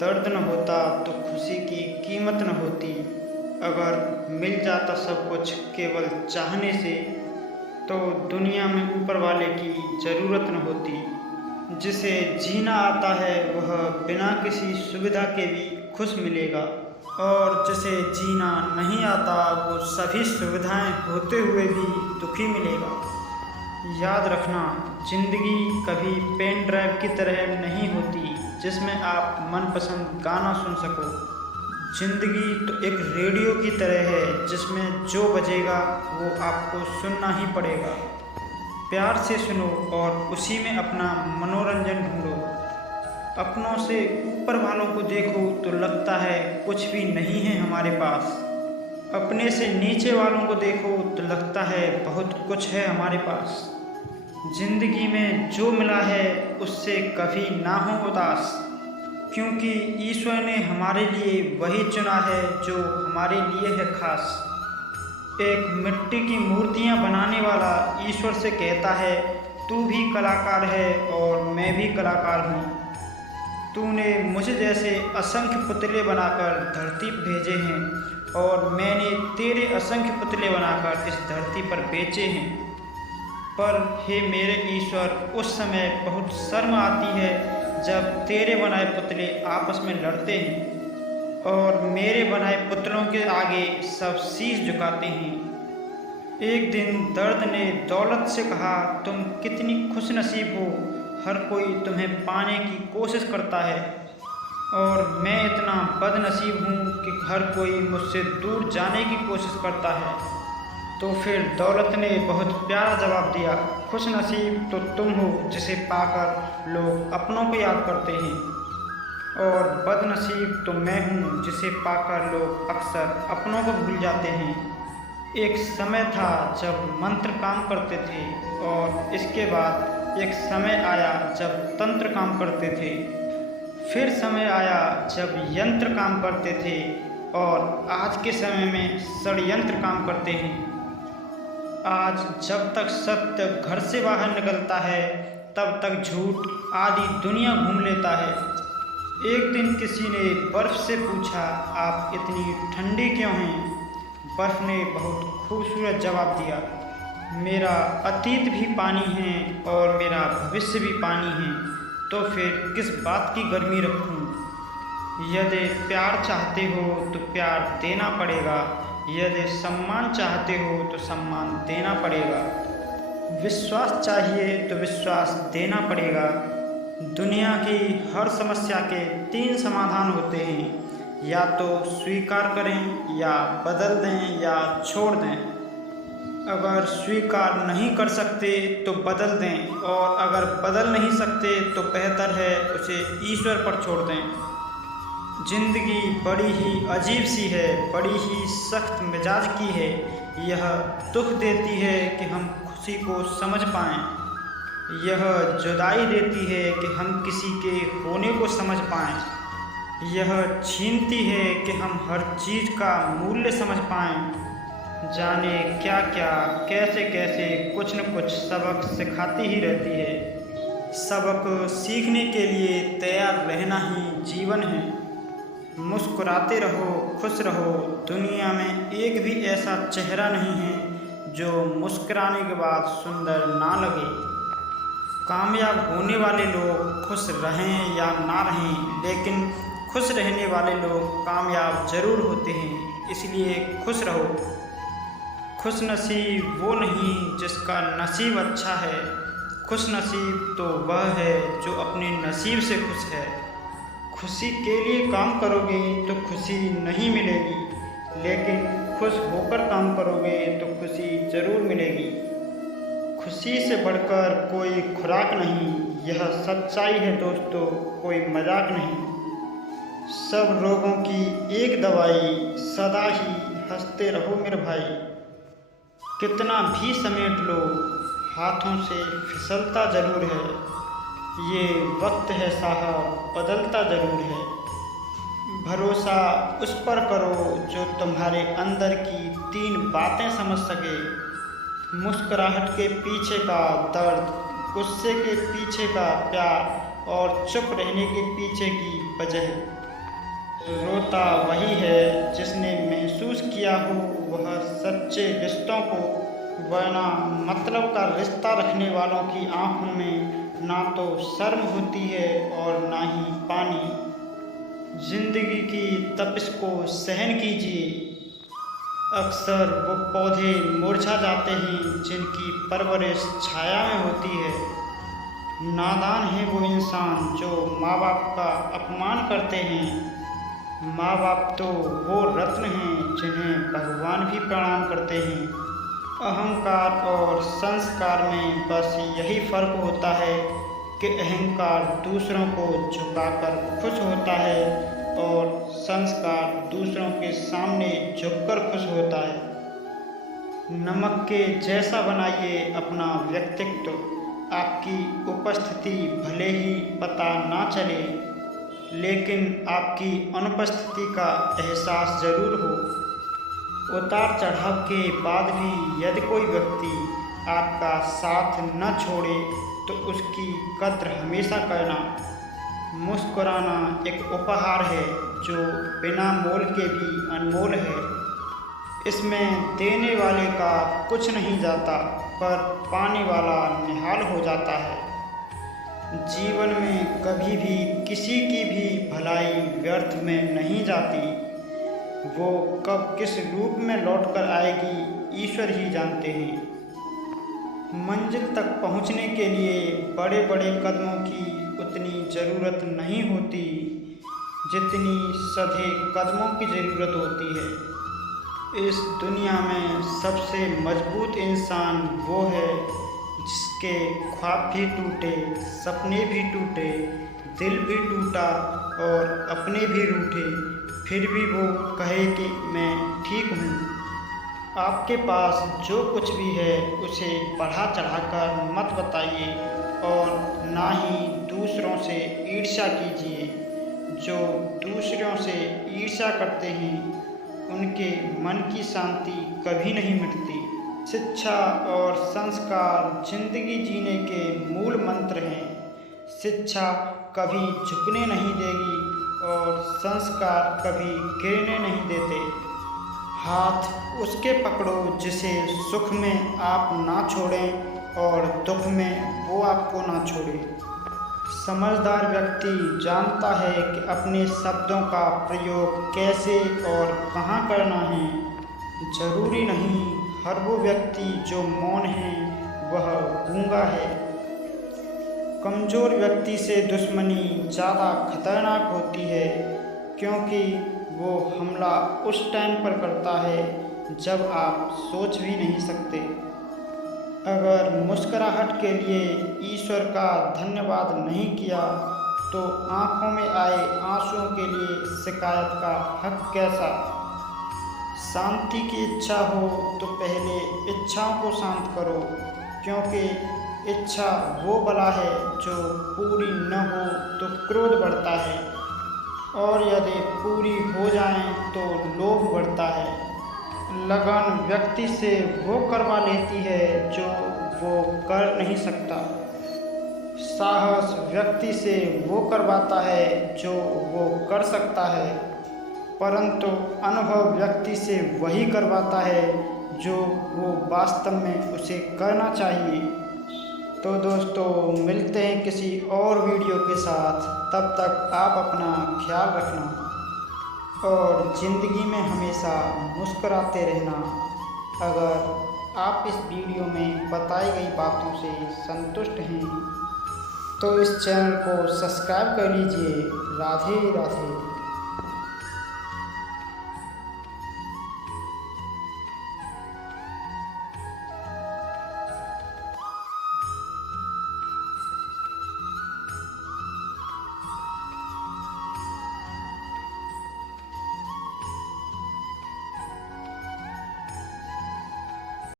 दर्द न होता तो खुशी की कीमत न होती। अगर मिल जाता सब कुछ केवल चाहने से तो दुनिया में ऊपर वाले की ज़रूरत न होती। जिसे जीना आता है वह बिना किसी सुविधा के भी खुश मिलेगा, और जिसे जीना नहीं आता वो सभी सुविधाएं होते हुए भी दुखी मिलेगा। याद रखना, ज़िंदगी कभी पेन ड्राइव की तरह नहीं होती जिसमें आप मनपसंद गाना सुन सको। ज़िंदगी तो एक रेडियो की तरह है जिसमें जो बजेगा वो आपको सुनना ही पड़ेगा। प्यार से सुनो और उसी में अपना मनोरंजन ढूंढो। अपनों से ऊपर वालों को देखो तो लगता है कुछ भी नहीं है हमारे पास। अपने से नीचे वालों को देखो तो लगता है बहुत कुछ है हमारे पास। जिंदगी में जो मिला है उससे कभी ना हो उदास, क्योंकि ईश्वर ने हमारे लिए वही चुना है जो हमारे लिए है खास। एक मिट्टी की मूर्तियाँ बनाने वाला ईश्वर से कहता है, तू भी कलाकार है और मैं भी कलाकार हूँ। तूने मुझे जैसे असंख्य पुतले बनाकर धरती पर भेजे हैं और मैंने तेरे असंख्य पुतले बनाकर इस धरती पर बेचे हैं। पर हे मेरे ईश्वर, उस समय बहुत शर्म आती है जब तेरे बनाए पुतले आपस में लड़ते हैं और मेरे बनाए पुतलों के आगे सब शीश झुकाते हैं। एक दिन दर्द ने दौलत से कहा, तुम कितनी खुशनसीब हो, हर कोई तुम्हें पाने की कोशिश करता है और मैं इतना बदनसीब हूँ कि हर कोई मुझसे दूर जाने की कोशिश करता है। तो फिर दौलत ने बहुत प्यारा जवाब दिया, खुशनसीब तो तुम हो जिसे पाकर लोग अपनों को याद करते हैं, और बदनसीब तो मैं हूँ जिसे पाकर लोग अक्सर अपनों को भूल जाते हैं। एक समय था जब मंत्र काम करते थे और इसके बाद एक समय आया जब तंत्र काम करते थे। फिर समय आया जब यंत्र काम करते थे और आज के समय में षड्यंत्र काम करते हैं। आज जब तक सत्य घर से बाहर निकलता है तब तक झूठ आदि दुनिया घूम लेता है। एक दिन किसी ने बर्फ़ से पूछा, आप इतनी ठंडी क्यों हैं? बर्फ़ ने बहुत खूबसूरत जवाब दिया, मेरा अतीत भी पानी है और मेरा भविष्य भी पानी है, तो फिर किस बात की गर्मी रखूं? यदि प्यार चाहते हो तो प्यार देना पड़ेगा, यदि सम्मान चाहते हो तो सम्मान देना पड़ेगा, विश्वास चाहिए तो विश्वास देना पड़ेगा। दुनिया की हर समस्या के 3 समाधान होते हैं, या तो स्वीकार करें या बदल दें या छोड़ दें। अगर स्वीकार नहीं कर सकते तो बदल दें, और अगर बदल नहीं सकते तो बेहतर है उसे ईश्वर पर छोड़ दें। जिंदगी बड़ी ही अजीब सी है, बड़ी ही सख्त मिजाज की है। यह दुख देती है कि हम खुशी को समझ पाएं, यह जुदाई देती है कि हम किसी के होने को समझ पाएं, यह छीनती है कि हम हर चीज़ का मूल्य समझ पाएं। जाने क्या क्या कैसे कैसे कुछ न कुछ सबक सिखाती ही रहती है। सबक सीखने के लिए तैयार रहना ही जीवन है। मुस्कुराते रहो, खुश रहो। दुनिया में एक भी ऐसा चेहरा नहीं है जो मुस्कुराने के बाद सुंदर ना लगे। कामयाब होने वाले लोग खुश रहें या ना रहें, लेकिन खुश रहने वाले लोग कामयाब ज़रूर होते हैं, इसलिए खुश रहो। खुश नसीब वो नहीं जिसका नसीब अच्छा है, खुश नसीब तो वह है जो अपने नसीब से खुश है। खुशी के लिए काम करोगे तो खुशी नहीं मिलेगी, लेकिन खुश होकर काम करोगे तो खुशी ज़रूर मिलेगी। खुशी से बढ़कर कोई खुराक नहीं, यह सच्चाई है दोस्तों, कोई मजाक नहीं। सब रोगों की एक दवाई, सदा ही हंसते रहो मेरे भाई। कितना भी समेट लो, हाथों से फिसलता ज़रूर है। ये वक्त है साहब, बदलता ज़रूर है। भरोसा उस पर करो जो तुम्हारे अंदर की 3 बातें समझ सके। मुस्कुराहट के पीछे का दर्द, गुस्से के पीछे का प्यार और चुप रहने के पीछे की वजह। रोता वही है जिसने महसूस किया हो वह सच्चे रिश्तों को, वरना मतलब का रिश्ता रखने वालों की आंखों में ना तो शर्म होती है और ना ही पानी। जिंदगी की तपिश को सहन कीजिए। अक्सर वो पौधे मुरझा जाते हैं जिनकी परवरिश छाया में होती है। नादान है वो इंसान जो माँ बाप का अपमान करते हैं। माँ बाप तो वो रत्न हैं जिन्हें भगवान भी प्रणाम करते हैं। अहंकार और संस्कार में बस यही फर्क होता है कि अहंकार दूसरों को झुकाकर खुश होता है और संस्कार दूसरों के सामने झुककर खुश होता है। नमक के जैसा बनाइए अपना व्यक्तित्व। आपकी उपस्थिति भले ही पता ना चले, लेकिन आपकी अनुपस्थिति का एहसास जरूर हो। उतार चढ़ाव के बाद भी यदि कोई व्यक्ति आपका साथ न छोड़े तो उसकी कद्र हमेशा करना। मुस्कुराना एक उपहार है जो बिना मोल के भी अनमोल है। इसमें देने वाले का कुछ नहीं जाता, पर पाने वाला निहाल हो जाता है। जीवन में कभी भी किसी की भी भलाई व्यर्थ में नहीं जाती। वो कब किस रूप में लौट कर आएगी ईश्वर ही जानते हैं। मंजिल तक पहुंचने के लिए बड़े बड़े कदमों की उतनी ज़रूरत नहीं होती जितनी सधे कदमों की ज़रूरत होती है। इस दुनिया में सबसे मजबूत इंसान वो है जिसके ख्वाब भी टूटे, सपने भी टूटे, दिल भी टूटा और अपने भी रूठे, फिर भी वो कहे कि मैं ठीक हूँ। आपके पास जो कुछ भी है उसे बढ़ा चढ़ाकर मत बताइए और ना ही दूसरों से ईर्ष्या कीजिए। जो दूसरों से ईर्ष्या करते हैं उनके मन की शांति कभी नहीं मिटती। शिक्षा और संस्कार जिंदगी जीने के मूल मंत्र हैं। शिक्षा कभी झुकने नहीं देगी और संस्कार कभी गिरने नहीं देते। हाथ उसके पकड़ो जिसे सुख में आप ना छोड़ें और दुख में वो आपको ना छोड़े। समझदार व्यक्ति जानता है कि अपने शब्दों का प्रयोग कैसे और कहाँ करना है। जरूरी नहीं हर वो व्यक्ति जो मौन है वह गूंगा है। कमज़ोर व्यक्ति से दुश्मनी ज़्यादा खतरनाक होती है, क्योंकि वो हमला उस टाइम पर करता है जब आप सोच भी नहीं सकते। अगर मुस्कुराहट के लिए ईश्वर का धन्यवाद नहीं किया तो आँखों में आए आंसुओं के लिए शिकायत का हक कैसा। शांति की इच्छा हो तो पहले इच्छाओं को शांत करो, क्योंकि इच्छा वो बला है जो पूरी न हो तो क्रोध बढ़ता है और यदि पूरी हो जाए तो लोभ बढ़ता है। लगन व्यक्ति से वो करवा लेती है जो वो कर नहीं सकता। साहस व्यक्ति से वो करवाता है जो वो कर सकता है, परंतु अनुभव व्यक्ति से वही करवाता है जो वो वास्तव में उसे करना चाहिए। तो दोस्तों, मिलते हैं किसी और वीडियो के साथ। तब तक आप अपना ख्याल रखना और ज़िंदगी में हमेशा मुस्कुराते रहना। अगर आप इस वीडियो में बताई गई बातों से संतुष्ट हैं तो इस चैनल को सब्सक्राइब कर लीजिए। राधे राधे।